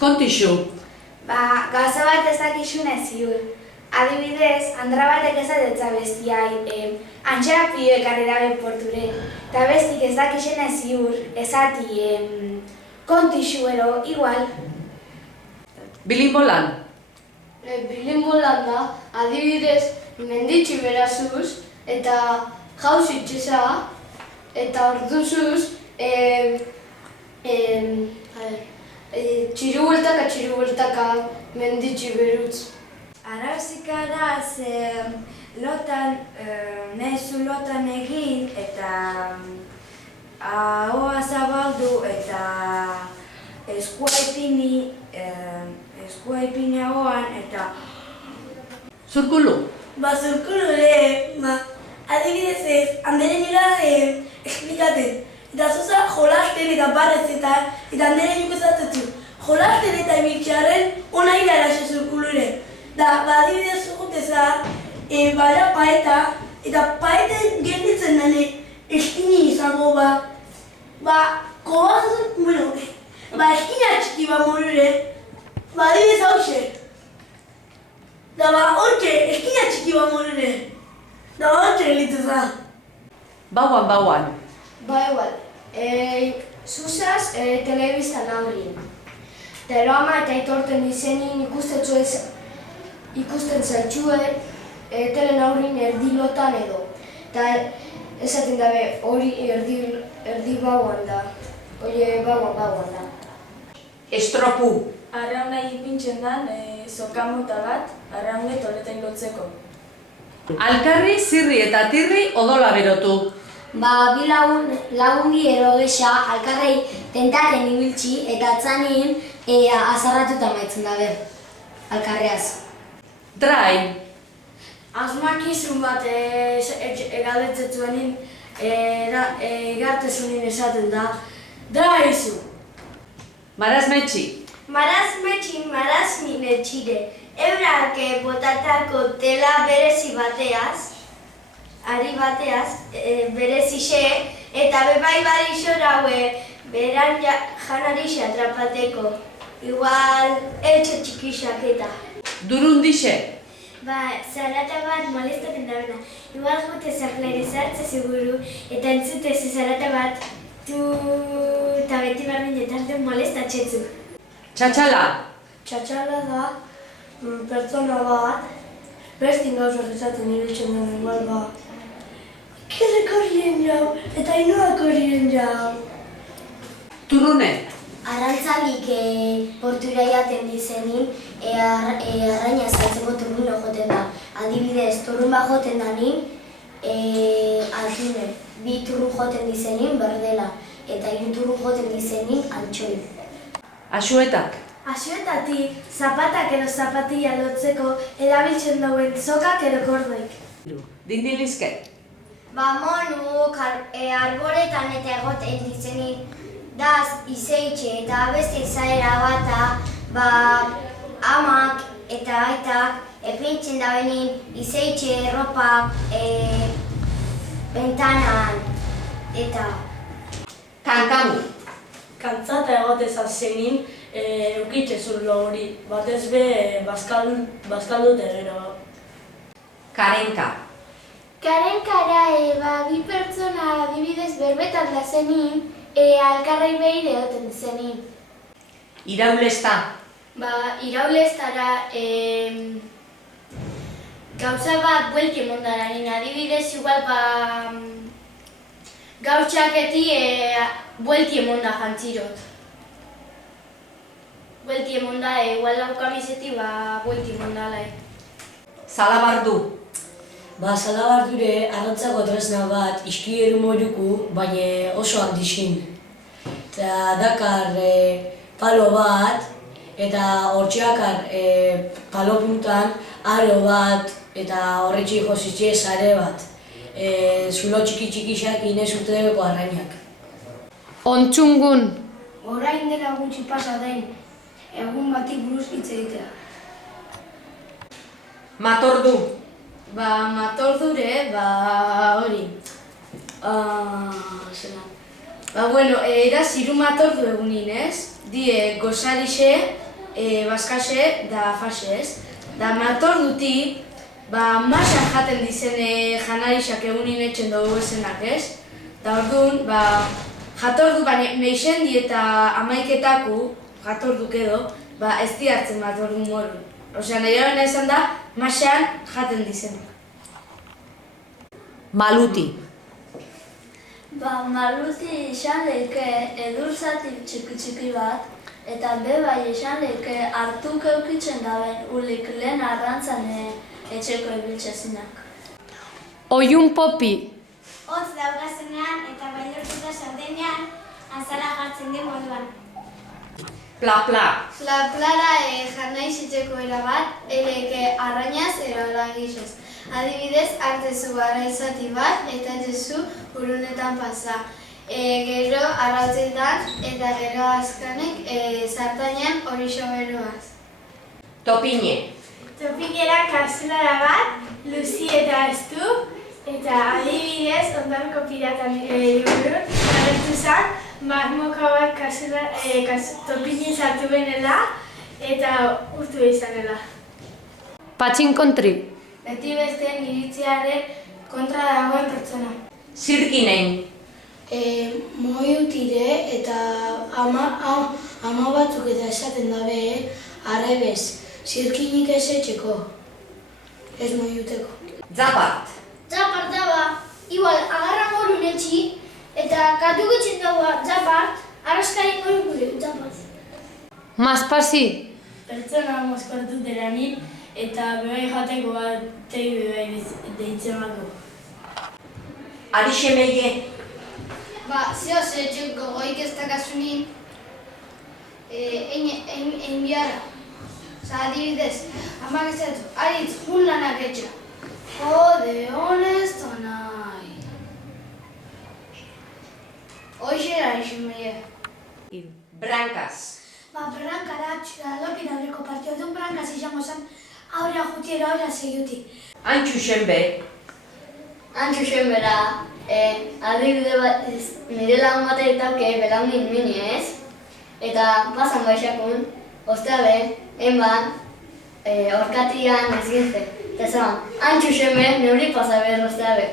Kontixu. Gauza bat ez dakizunez ziur. Adibidez, andra batek ezatetza bestiai, antxerak pio ekarrera ben porture. Eta bestik ez dakizunez ziur, ezati kontixuero, igual. Bilinbolan. Bilinbolan da, adibidez, menditxi berazuz, eta jauz itxeza, eta orduzuz, txiru-bueltaka menditxi berutz. Arauzikaraz lotan, mezu lotan egin eta ahoa zabaldu eta eskua ipini ahoan eta... Zurkulu. Zurkulu adibidez ez, handeren nira esplikaten. Eta zuza jolasten eta barrezetan, eta handeren nik ezatetzu. Jolasten eta ibiltxarren ona ira eraxe zurkulure. Da, adibidez zuguteza, bada paeta, eta paeten genditzen dene eskini izango eskina txiki morure, adibidez hause. Da, hortxe, eskina txiki morure. Da, hortxe gelitzeza. Bauan. Ba, igual. Zuzaz, telebistan aurrin. Eta ama eta itorten dizenin ikusten zaitxue telen aurrin erdilotan edo. Eta esaten dabe hori erdi bauan da. Oie bauan da. Estropu. Arrauna ipintzen dan zokamota bat, arraune toletain lotzeko. Alkarri, zirri eta tirri odola berotu. Bi lagungi erogesa alkarrei tentaken ibiltzi eta atzanin azarratuta maitzen dabe, alkarreaz. Drai. Asmakizun bat egaldetzen egartezunin esaten da, draizu. Marazmetxi. Marazmin etxire, eurak botatako tela berezi bateaz, ari bateaz, berezixe, eta bebai badixora beran janarixe atrapateko. Igual, eltxe txikixak eta. Durundixe. Zarata bat molestaten dauna. Igual jute zaklare zartze seguru, eta entzute zarata bat, eta beti berdin etarte molestatxetzu. Txatxala. Txatxala da, pertsona bat, bestin gauzak esaten ibiltzen den igual Kerrek horrien jau, eta inoak horrien jau. Turune. Arantzalik portura jaten dizenin, arraina zaitzeko turruno joten da. Adibidez, turrunba joten danin, altune. 2 turrun joten dizenin berdela, eta 3 turrun joten dizenin antxoi. Asuetak. Asuetatik, zapatak edo zapatilla lotzeko erabiltzen dauen zokak edo kordoik. Dindilizke. Monu, arboretan eta egoten dizenin, daz, izeitxe eta beste izaera bata, amak eta aitak epintzen da benin izeitxe, erropak, bentanan eta... Kankamu. Kantzata egotezaz zenin, eukitzezun lo hori, batez be bazkaldute gero. Karenka. Karenkara, 2 pertsona adibidez berbetan da zenin, alkarrei behire egoten zenin. Iraulesta. Iraulestara, gauza bat buelti emondaranin, adibidez igual gautxaketi buelti emonda jantzirot. Buelti emonda, igual lau kamiseti, buelti emonda lai. Zalabardu. Zalabardure arrantzako tresna bat iskieru moruku, baina oso handixin. Eta dakar palo bat, eta hortxeakar palo puntan aro bat, eta horretxe jositxe sare bat. Zulo txiki-txikixak inezuteko arrainak. Ontsungun. Orain dela gutxi pasa den, egun bati buruz hitz egitea. Matordu. Matordure, hori. Era ziru matordu egunin, ez? Die gozarixe baskase da fase ez. Da mator duti, masa jaten dizen janarixak egunin etxen dugu esenak ez. Da orduan, jatordu, baina meixendi eta amaiketaku, jatorduk edo, ez di hartzen bat orduan morun. Osea, nahi horren esan da, masean jaten dizenak. Maluti. Maluti izan lehike edur zati txiki bat, eta bai izan lehike hartuk eukitzen daben ulik lehen arrantzan etxeko ibiltzezinak. Oiun popi. Hotz daukazenean eta bailortuta sardenean azala jartzen den moduan. Pla-pla. Pla-plara jarnaiz etxeko erabat, eleke arrainaz erola gizuz. Adibidez, hartzezu garaizati bat eta etxezu urunetan pasa. Gero arrautzetan eta gero azkanek zartainan hori soberoaz. Topine. Topinera kapsulara bat, luzi eta estu, eta adibidez, ondarko piratan liburun, agertu zen, marmoka bat topine sartu benela eta urtu izanela. Patxinkontri. Beti besteen iritziaren kontra dagoen pertsona. Zirkinen. Moiutire eta ama batzuk eta esaten dabe, arrebez, zirkinik ez etxeko, ez moiuteko. Zapart. Zapart daba, igual agarra morun etxi, eta katugutzen dagoa zapart, arraskari morun gure, zapart. Maspasi. Pertsona mozkortu delanik, eta bebai jateko bat tegi bebai deitzen bako. Arixe meie. Zeo zetxuk gogoik ez dakasunin, egin biara. Adibidez, amak ezatu, aritz, hun lanak etxa. Jode, honesto nahi. Hoxe arixe meie. Brancas. Brankara, txuralokin aurreko partio duen brankaz izango zen, aurra jutiera aurra segiuti. Antxuxen be. Antxuxen bera, adibide bat, nire lagun bat egitauke belaunin mini ez, eta pasan baixakun, ostea be, enban, orkatian ez gintze. Eta zaban, antxuxen be, neuri pasabe ostea be.